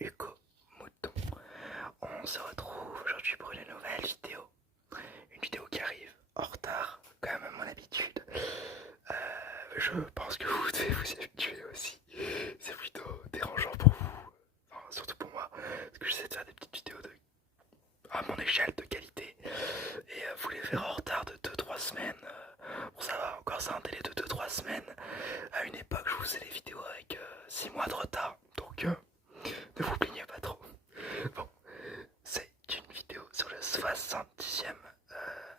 Hugo Mouton. On se retrouve aujourd'hui pour une nouvelle vidéo. Une vidéo qui arrive en retard, comme à mon habitude. Je pense que vous devez vous y habituer aussi. C'est plutôt dérangeant pour vous, enfin, surtout pour moi, parce que j'essaie de faire des petites vidéos à mon échelle de qualité. Et vous les faire en retard de 2-3 semaines. Bon, ça va, encore c'est un délai de 2-3 semaines. À une époque, je vous faisais les vidéos avec 6 mois de retard. Donc, ne vous plaignez pas trop. Bon, c'est une vidéo sur le 70e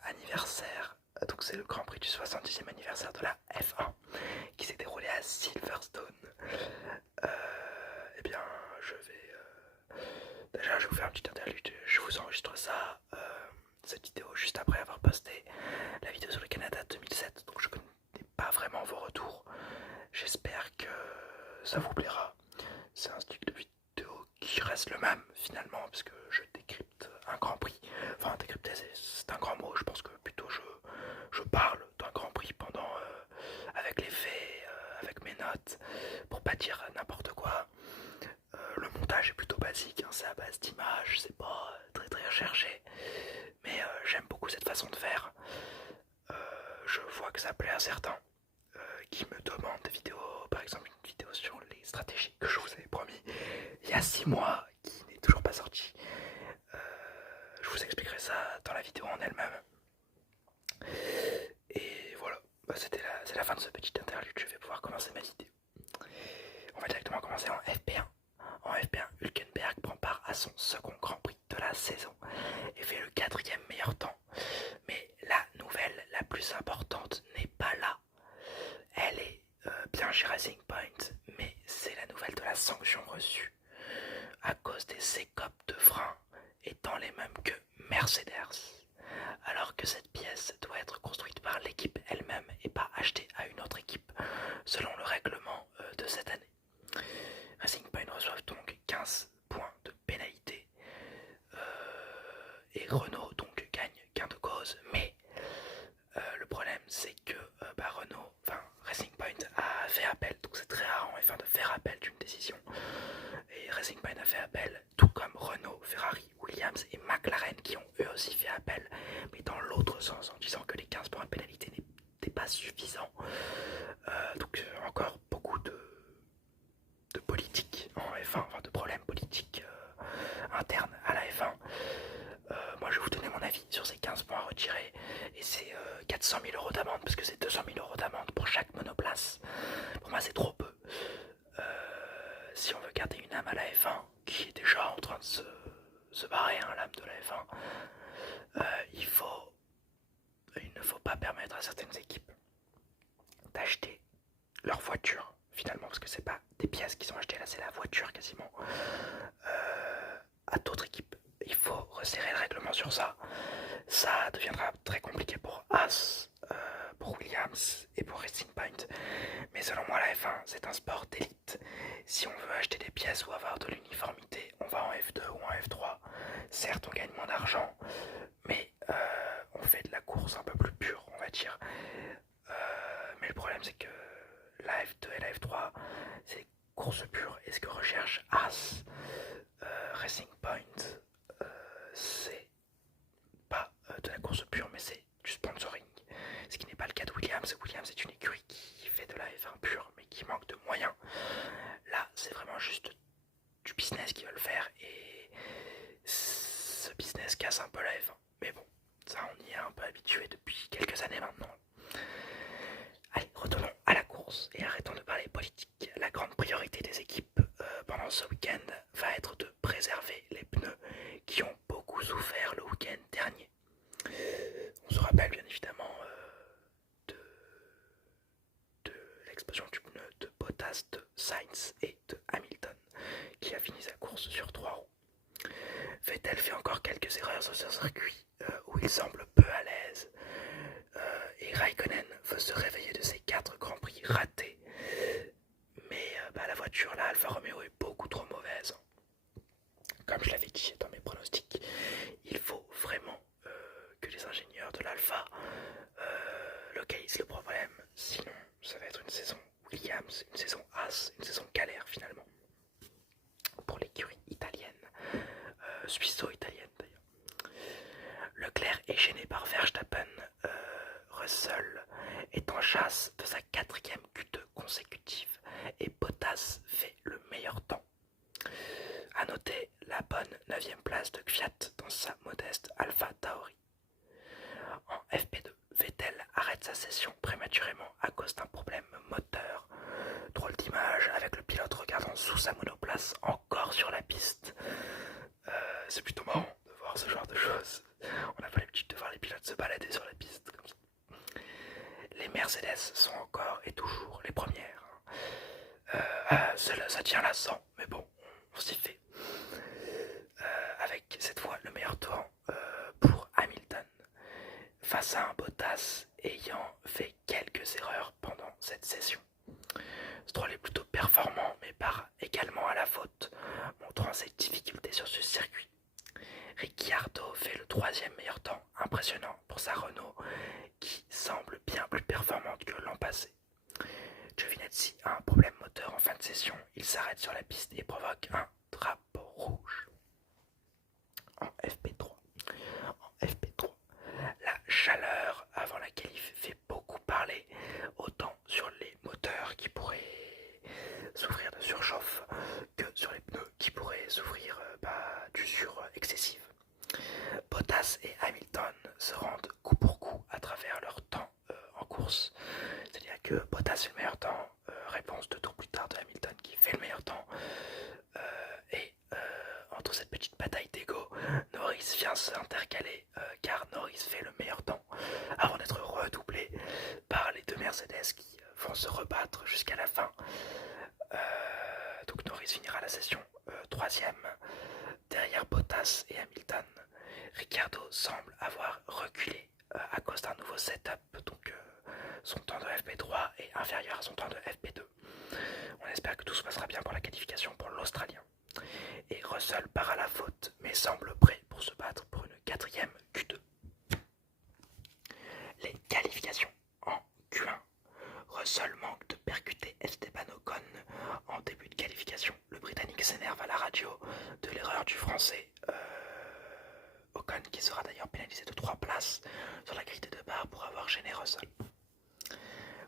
anniversaire. Donc c'est le Grand Prix du 70e anniversaire de la F1 qui s'est déroulé à Silverstone. Eh bien, déjà, je vais vous faire un petit interlude. Je vous enregistre ça, cette vidéo, juste après avoir posté la vidéo sur le Canada 2007. Donc je connais pas vraiment vos retours. J'espère que ça vous plaira. C'est un style de vidéo qui reste le même finalement, parce que je décrypte un Grand Prix. Enfin, décrypter c'est un grand mot, je pense que plutôt je parle d'un Grand Prix pendant, avec les faits, avec mes notes, pour pas dire n'importe quoi. Le montage est plutôt basique, hein, c'est à base d'images, c'est pas très très recherché, mais j'aime beaucoup cette façon de faire. Je vois que ça plaît à certains qui me demandent des vidéos, par exemple une vidéo sur les stratégies que je vous avais promis il y a 6 mois, qui n'est toujours pas sortie. Je vous expliquerai ça dans la vidéo en elle-même. Et voilà, c'est la fin de ce petit interlude, je vais pouvoir commencer ma vidéo. On va directement commencer en FP1. En FP1, Hülkenberg prend part à son second Grand Prix de la saison et fait le 4e meilleur temps. Mais la nouvelle la plus importante n'est pas là. Elle est bien chez Racing Point, mais c'est la nouvelle de la sanction reçue à cause des écopes de frein étant les mêmes que Mercedes, alors que cette pièce doit être construite par l'équipe elle-même et pas achetée à une autre équipe, selon le règlement de cette année. Racing Point reçoivent donc 15 points de pénalité et Renault donc gagne gain de cause, mais le problème c'est que Racing Point a fait appel, donc c'est très rare en F1 de faire appel d'une décision, et Racing Point a fait appel, tout comme Renault, Ferrari, Williams et McLaren qui ont eux aussi fait appel, mais dans l'autre sens, en disant que les 15 points de pénalité n'étaient pas suffisants. Donc encore beaucoup de politique en F1, enfin de problèmes politiques internes à la F1. Moi je vais vous donner mon avis sur ces 15 points retirés et ces 400 000 euros d'amende, parce que c'est 200 000 euros d'amende pour chaque monoplace. Pour moi c'est trop peu. Si on veut garder une âme à la F1, qui est déjà en train de se barrer, hein, l'âme de la F1, il ne faut pas permettre à certaines équipes d'acheter leur voiture finalement, parce que c'est pas des pièces qui sont achetées là, c'est la voiture quasiment, à d'autres équipes. Il faut resserrer le règlement sur ça. Ça deviendra très compliqué pour Haas, pour Williams et pour Racing Point. Mais selon moi, la F1 c'est un sport d'élite. Si on veut acheter des pièces ou avoir de l'uniformité, on va en F2 ou en F3. Certes, on gagne moins d'argent, mais on fait de la course un peu plus pure, on va dire. Mais le problème c'est que la F2 et la F3 c'est course pure, et ce que recherche Haas, Racing Point, c'est pas de la course pure, mais c'est du sponsoring, ce qui n'est pas le cas de Williams. Williams est une écurie qui fait de la F1 pure mais qui manque de moyens. Là c'est vraiment juste du business qu'ils veulent faire, et ce business casse un peu la F1, mais bon, ça on y est un peu habitué depuis quelques années maintenant. Allez, retournons à la course et arrêtons de parler politique. La grande priorité des équipes pendant ce week-end va être de préserver les pneus qui ont beaucoup souffert le week-end dernier. On se rappelle bien évidemment de l'explosion du pneu de Bottas, de Sainz et de Hamilton, qui a fini sa course sur 3 roues. Vettel fait encore quelques erreurs sur ce circuit où il semble peu à l'aise. Et Raikkonen veut se réveiller de ses 4 grands prix ratés. Mais la voiture, la Alfa Romeo, est beaucoup trop mauvaise. Comme je l'avais dit dans mes pronostics, il faut vraiment que les ingénieurs de l'Alfa localisent le problème. Sinon, ça va être une saison Williams, une saison Haas, une saison galère finalement pour l'écurie suisse-italienne d'ailleurs. Leclerc est gêné par Verstappen. Russell est en chasse de sa 4e Q2 consécutive et Bottas fait le meilleur temps. A noter la bonne 9e place de Kvyat dans sa modeste Alpha Tauri. En FP2, Vettel arrête sa session prématurément à cause d'un problème moteur. Drôle d'image avec le pilote regardant sous sa monoplace encore sur la piste. C'est plutôt marrant de voir ce genre de choses. On n'a pas l'habitude de voir les pilotes se balader sur la piste comme ça. Les Mercedes sont encore et toujours les premières. Ça tient la 100, mais bon, on s'y fait. Avec cette fois le meilleur temps pour Hamilton face à un Bottas ayant fait quelques erreurs pendant cette session. Stroll est plutôt performant mais part également à la faute, montrant ses difficultés sur ce circuit. Ricciardo fait le 3e meilleur temps, impressionnant pour sa Renault qui semble bien plus performante que l'an passé. Giovinazzi a un problème moteur en fin de session, il s'arrête sur la piste et provoque un drapeau rouge. En FP3, la chaleur avant la qualif fait beaucoup parler, autant sur les moteurs qui pourraient souffrir de surchauffe que sur les pneus qui pourraient souffrir d'usure excessive. Bottas et Hamilton se rendent coup pour coup à travers leur temps en course. C'est-à-dire que Bottas fait le meilleur temps, réponse 2 tours plus tard de Hamilton qui fait le meilleur temps. Entre cette petite bataille d'ego, Norris vient s'intercaler car Norris fait le meilleur temps avant d'être redoublé par les 2 Mercedes qui vont se rebattre jusqu'à la fin. Donc Norris finira la session 3e derrière Bottas et Hamilton. Ricciardo semble avoir reculé à cause d'un nouveau setup, donc son temps de FP3 est inférieur à son temps de FP2. On espère que tout se passera bien pour la qualification pour l'Australien. Et Russell part à la faute, mais semble prêt pour se battre pour une 4e Q2. Les qualifications en Q1. Russell manque de percuter Esteban Ocon en début de qualification. Le Britannique s'énerve à la radio de l'erreur du Français. Ocon qui sera d'ailleurs pénalisé de 3 places sur la grille de départ pour avoir gêné Russell.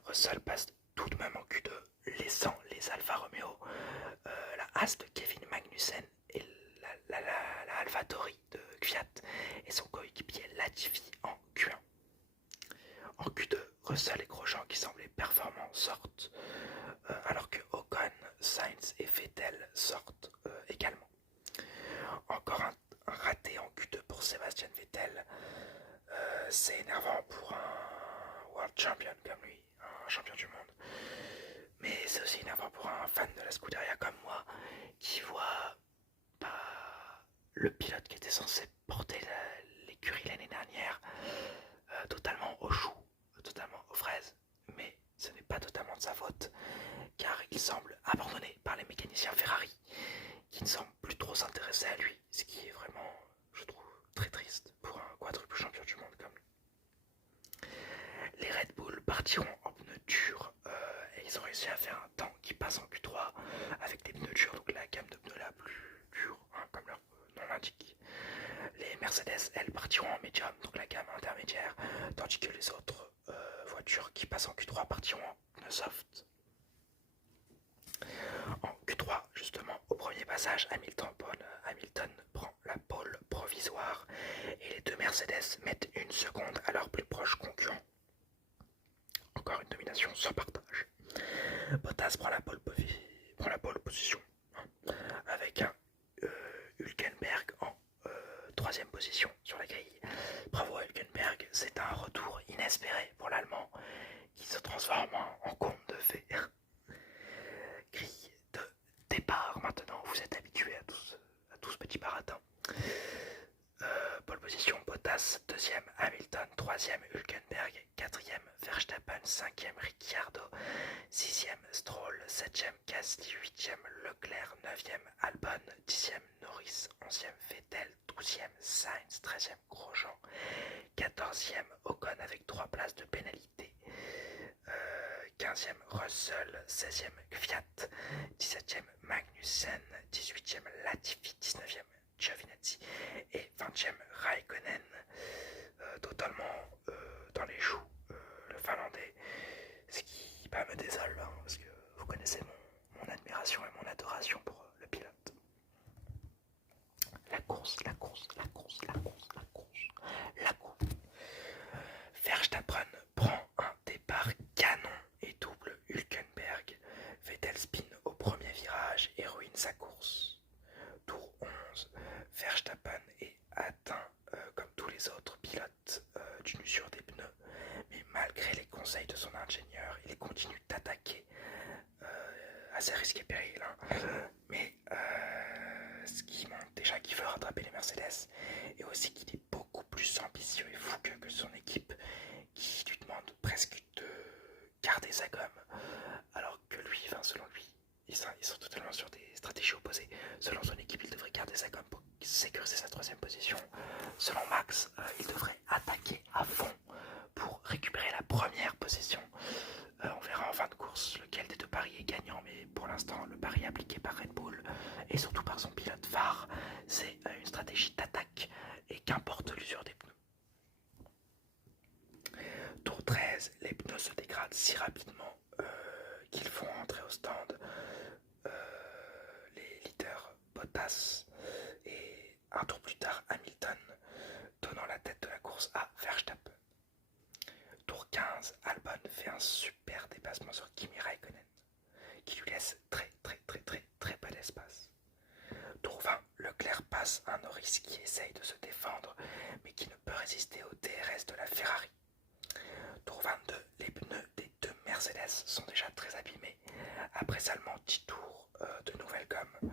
Russell passe tout de même en Q2, laissant les Alfa Romeo, la Haas de Kevin Magnussen et la Alpha Tauri de Kvyat et son coéquipier Latifi en Q1. En Q2, Russell et Grosjean qui semblaient performants sortent, alors que Ocon, Sainz et Vettel sortent également. Encore un raté en Q2 pour Sébastien Vettel. C'est énervant pour un World Champion comme lui, un champion du monde. Mais c'est aussi énervant pour un fan de la Scuderia comme moi qui voit le pilote qui était censé porter l'écurie l'année dernière totalement aux choux, totalement aux fraises. Mais ce n'est pas totalement de sa faute car il semble abandonné par les mécaniciens Ferrari qui ne semblent plus trop s'intéresser à lui, ce qui est vraiment, je trouve, très triste pour un quadruple champion du monde comme lui. Les Red Bull partiront en pneus durs et ils ont réussi à faire un temps qui passe en Q3 avec des pneus durs, donc la gamme de pneus la plus dure, comme leur nom l'indique. Les Mercedes, elles, partiront en médium, donc la gamme intermédiaire, tandis que les autres voitures qui passent en Q3 partiront en pneus soft. En Q3, justement, au premier passage, Hamilton prend la pole provisoire et les 2 Mercedes mettent 1 seconde à leur plus proche concurrent. Encore une domination sans partage. Bottas prend la pole position avec un Hülkenberg en 3e position sur la grille. Bravo à Hülkenberg, c'est un retour inespéré pour l'Allemand qui se transforme en conte de fées. Grille de départ maintenant, vous êtes habitués à tout ce petit baratin. Pole position Bottas, 2e Hamilton, 3e Hülkenberg, 4e Verstappen, 5e Ricciardo, 6e Stroll, 7e Gasly, 8e Leclerc, 9e Albon, 10e Norris, 11e Vettel, 12e Sainz, 13e Grosjean, 14e Ocon avec 3 places de pénalité, 15e Russell, 16e Kvyat, 17e Magnussen, 18e Latifi, 19e Giovinazzi et 20e Raikkonen, totalement dans les choux, le Finlandais, ce qui me désole, hein, parce que vous connaissez mon admiration et mon adoration pour le pilote. La course. Verstappen prend un départ canon et double Hülkenberg. Vettel spin au premier virage et ruine sa course. Tour 11, Verstappen est atteint comme tous les autres pilotes d'une usure des pneus, mais malgré les conseils de son ingénieur, il continue d'attaquer à ses risques et périls. Hein. Mais ce qui montre déjà qu'il veut rattraper les Mercedes et aussi qu'il est beaucoup plus ambitieux et fougueux que son équipe qui lui demande presque de garder sa gomme, alors que lui, selon lui, ils sont totalement sur des stratégies opposées. Selon son équipe, il devrait garder sa gomme pour sécuriser sa 3e position. Selon Max, il devrait attaquer à fond pour récupérer la 1re position. On verra en fin de course lequel des deux paris est gagnant, mais pour l'instant, le pari appliqué par Red Bull et surtout par son pilote phare, c'est une stratégie d'attaque et qu'importe l'usure des pneus. Tour 13, les pneus se dégradent si rapidement qu'ils font entrer au stand les leaders Bottas et un tour plus tard Hamilton, donnant la tête de la course à Verstappen. Tour 15, Albon fait un super dépassement sur Kimi Raikkonen qui lui laisse très peu d'espace. Tour 20, Leclerc passe un Norris qui essaye de se défendre mais qui ne peut résister au DRS de la Ferrari. Tour 22, les pneus des deux Mercedes sont déjà très abîmés après seulement 10 tours de nouvelle gomme,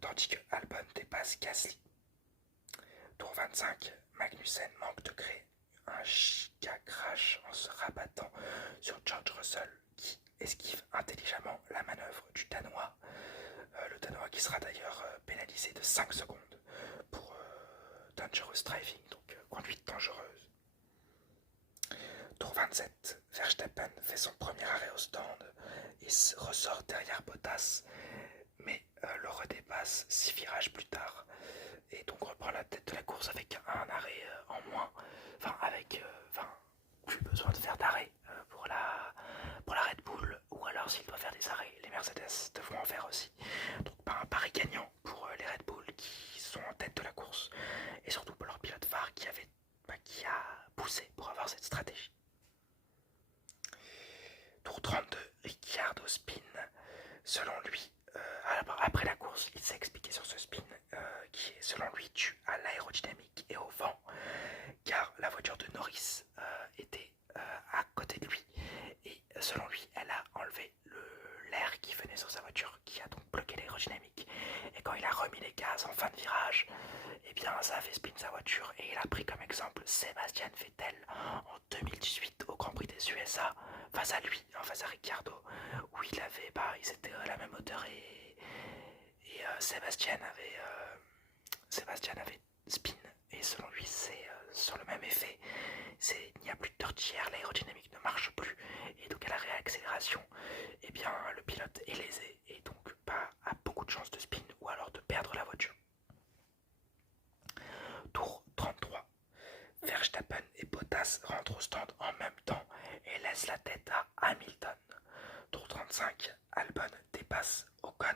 tandis que Albon dépasse Gasly. Tour 25, Magnussen manque de créer un giga crash en se rabattant sur George Russell qui esquive intelligemment la manœuvre du Danois, le Danois qui sera d'ailleurs pénalisé de 5 secondes pour dangerous driving, donc conduite dangereuse. Tour 27, Verstappen fait son premier arrêt au stand et ressort derrière Bottas, mais le redépasse 6 virages plus tard et donc reprend la tête de la course avec un arrêt en moins, plus besoin de faire d'arrêt pour la Red Bull, ou alors s'il doit faire des arrêts, les Mercedes devront en faire aussi. Donc un pari gagnant pour les Red Bull qui sont en tête de la course et surtout pour leur pilote phare qui a poussé pour avoir cette stratégie. Tour 32, Ricciardo spin. Selon lui, après la course, il s'est expliqué sur ce spin qui est selon lui dû à l'aérodynamique et au vent, car la voiture de Norris était à côté de lui et selon lui, elle a enlevé l'air qui venait sur sa voiture, qui a donc bloqué l'aérodynamique. Et quand il a remis les gaz en fin de virage, eh bien ça a fait spin sa voiture et il a pris comme exemple Sébastien Vettel en 2018 au Grand Prix des USA face à lui, face à Ricciardo, où ils étaient à la même hauteur et Sébastien avait spin et selon lui c'est sur le même effet. Il n'y a plus de tortillère, l'aérodynamique ne marche plus et donc à la réaccélération, eh bien le pilote est lésé et donc a beaucoup de chances de spin ou alors de perdre la voiture. Tour 33, Verstappen et Bottas rentrent au stand en même temps et laissent la tête à Hamilton. Tour 35, Albon dépasse Ocon.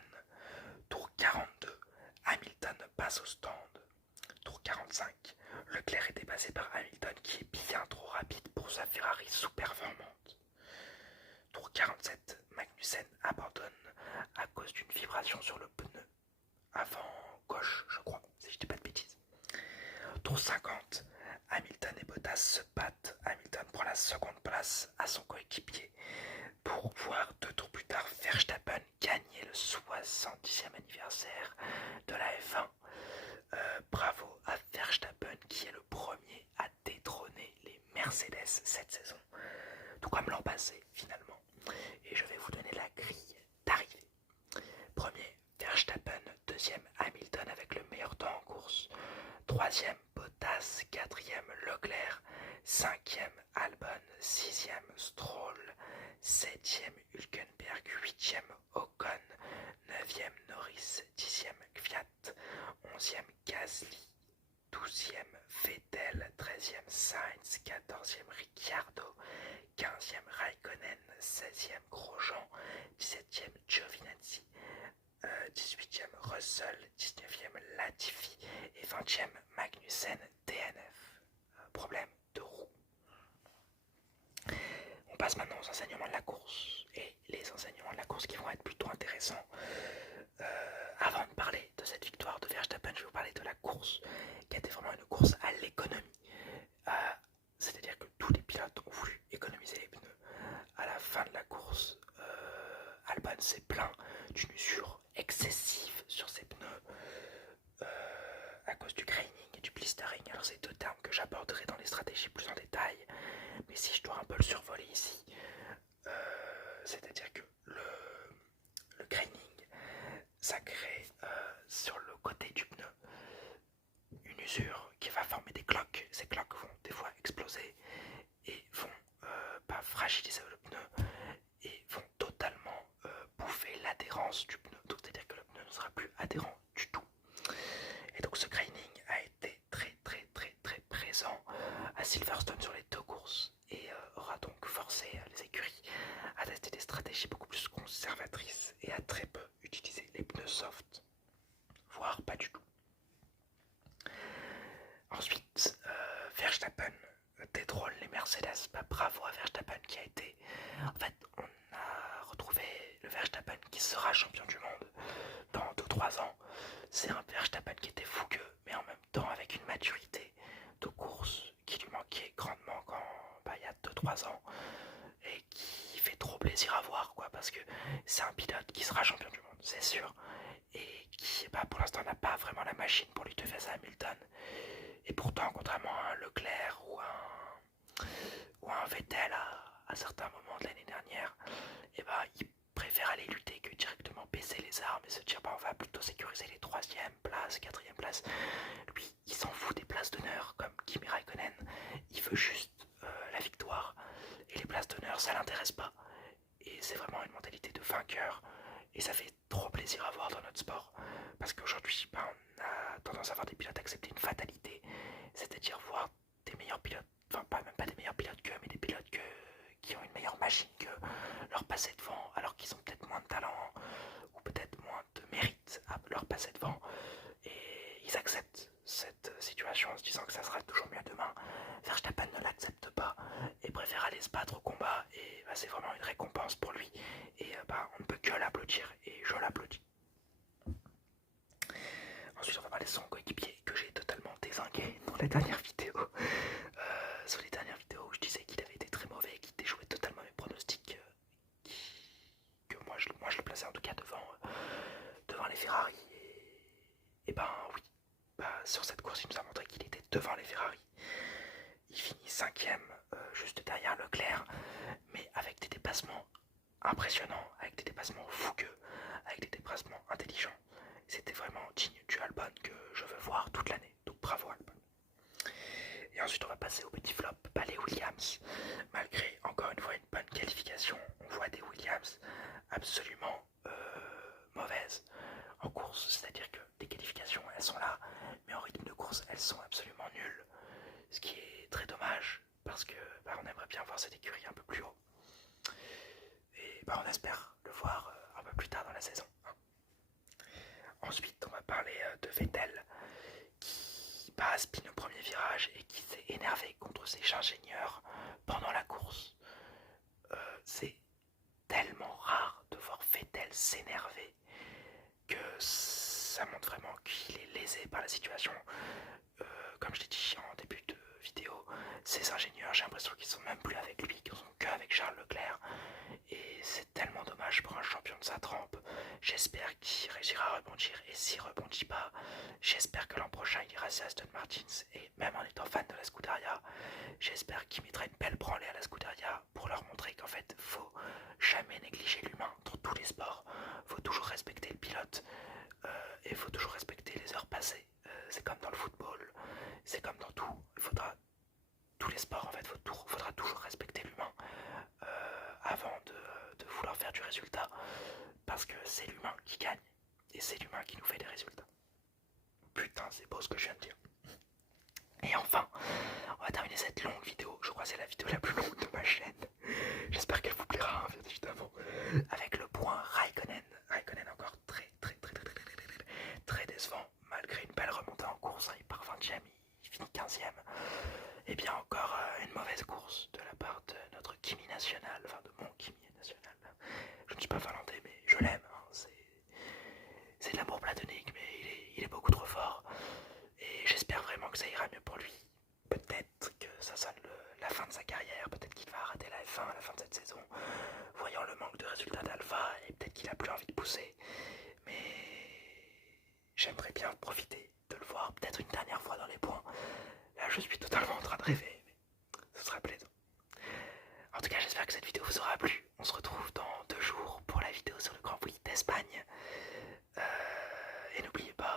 Tour 42, Hamilton passe au stand. Tour 45, Leclerc est dépassé par Hamilton qui est bien trop rapide pour sa Ferrari sous-performante. Tour 47, Magnussen abandonne à cause d'une vibration sur le pneu avant gauche, je crois, si je dis pas de bêtises. Tour 50, Hamilton et Bottas se battent. Hamilton prend la seconde place à son coéquipier pour voir 2 tours plus tard Verstappen gagner le 70e anniversaire de la F1. Bravo à Verstappen qui est le premier à détrôner les Mercedes cette saison, tout comme l'an passé finalement. Et je vais vous donner la grille d'arrivée. Premier, Verstappen. Deuxième, Hamilton avec le meilleur temps en course. Troisième, Bottas. Quatrième, Leclerc. Cinquième, Albon. Sixième, Stroll. Septième, Hülkenberg. Huitième, Ocon. Neuvième, Norris. Dixième, Kvyat. Onzième, Russell, 19e Latifi et 20e Magnussen DNF. Problème de roue. On passe maintenant aux enseignements de la course. Et les enseignements de la course qui vont être plutôt intéressants. Avant de parler de cette victoire de Verstappen, je vais vous parler de la course, qui a été vraiment une course à l'économie. C'est-à-dire que tous les pilotes ont voulu économiser les pneus. À la fin de la course, Albon s'est plaint d'une usure excessive sur ses pneus à cause du graining et du blistering. Alors c'est deux termes que j'aborderai dans les stratégies plus en détail, mais si je dois un peu le survoler ici, c'est-à-dire que le graining, ça crée sur le côté du pneu une usure qui va former des cloques. Ces cloques vont des fois exploser et vont fragiliser le pneu et vont totalement bouffer l'adhérence du pneu. Donc c'est-à-dire que le pneu ne sera plus adhérent du tout. Et donc ce graining a été très présent à Silverstone sur les deux courses et aura donc forcé les écuries à tester des stratégies beaucoup plus conservatrices et à très peu utiliser les pneus soft, voire pas du tout. Ensuite, Verstappen détrône les Mercedes. Bravo à Verstappen qui a été... En fait, on a retrouvé le Verstappen qui sera champion du monde dans 2-3 ans. C'est un Verstappen qui était fougueux, mais en même temps avec une maturité de course qui lui manquait grandement il y a 2-3 ans et qui fait trop plaisir à voir, quoi, parce que c'est un pilote qui sera champion du monde, c'est sûr, et qui pour l'instant n'a pas vraiment la machine pour lui faire ça à Hamilton. Et pourtant, contrairement à un Leclerc ou un Vettel à certains moments de l'année dernière, il préfère aller lutter que directement baisser les armes et se dire on va plutôt sécuriser les 3e places, 4e places. Lui, il s'en fout des places d'honneur comme Kimi Raikkonen, il veut juste la victoire. Et les places d'honneur, ça l'intéresse pas. Et c'est vraiment une mentalité de vainqueur. Et ça fait trop plaisir à voir dans notre sport. Parce qu'aujourd'hui, on a tendance à voir des pilotes accepter une fatalité. C'est-à-dire voir des meilleurs pilotes, même pas des meilleurs pilotes qu'eux, mais des pilotes qui ont une meilleure machine que leur passer devant, alors qu'ils ont peut-être moins de talent ou peut-être moins de mérite à leur passer devant. Et ils acceptent cette situation en se disant que ça sera toujours mieux demain. Verstappen ne l'accepte pas et préfère aller se battre au combat. Et c'est vraiment une récompense pour lui. Et on ne peut que l'applaudir et je l'applaudis. Ensuite, on va parler de son coéquipier que j'ai totalement dézingué dans les dernières vidéos. Sur les dernières vidéos où je disais qu'il avait été très mauvais, qu'il déjouait totalement mes pronostics, que moi je le plaçais en tout cas devant les Ferrari. Et oui, sur cette course, il nous a montré qu'il était devant les Ferrari. Il finit 5e, juste derrière Leclerc, mais avec des dépassements impressionnants, avec des dépassements fougueux, avec des dépassements intelligents. C'était vraiment digne du Albon que je veux voir toute l'année. Donc bravo Albon. Et ensuite on va passer au petit flop, les Williams. Malgré encore une fois une bonne qualification, on voit des Williams absolument mauvaises en course. C'est-à-dire que les qualifications elles sont là, mais en rythme de course elles sont absolument nulles. Ce qui est très dommage parce que on aimerait bien voir cette écurie un peu plus haut. Et on espère le voir un peu plus tard dans la saison. Ensuite, on va parler de Vettel qui spin au premier virage et qui s'est énervé contre ses ingénieurs pendant la course. C'est tellement rare de voir Vettel s'énerver que ça montre vraiment qu'il est lésé par la situation. Comme je l'ai dit en début de vidéo, ces ingénieurs, j'ai l'impression qu'ils sont même plus avec lui, qu'ils sont que avec Charles Leclerc. Et c'est tellement dommage pour un champion de sa trempe. J'espère qu'il réussira à rebondir. Et s'il rebondit pas, j'espère que l'an prochain il ira chez Aston Martin. Et même en étant fan de la Scuderia, j'espère qu'il mettra une belle branlée à la Scuderia pour leur montrer qu'en fait, faut jamais négliger l'humain dans tous les sports. Faut toujours respecter le pilote. Et faut toujours respecter les heures passées. C'est comme dans le football. C'est comme dans tout. Il faudra tous les sports en fait. Faudra toujours respecter l'humain. Avant de vouloir faire du résultat, parce que c'est l'humain qui gagne et c'est l'humain qui nous fait des résultats. Putain, c'est beau ce que je viens de dire. Et enfin, on va terminer cette longue vidéo. Je crois que c'est la vidéo la plus longue de ma chaîne. J'espère qu'elle vous plaira, bien évidemment. Avec le point Raikkonen. Raikkonen encore très ça ira mieux pour lui. Peut-être que ça sonne la fin de sa carrière, peut-être qu'il va arrêter la F1 à la fin de cette saison, voyant le manque de résultats d'Alpha, et peut-être qu'il a plus envie de pousser. Mais j'aimerais bien profiter de le voir peut-être une dernière fois dans les points. Là, je suis totalement en train de rêver, mais ce sera plaisant. En tout cas, j'espère que cette vidéo vous aura plu. On se retrouve dans 2 jours pour la vidéo sur le Grand Prix d'Espagne. Et n'oubliez pas,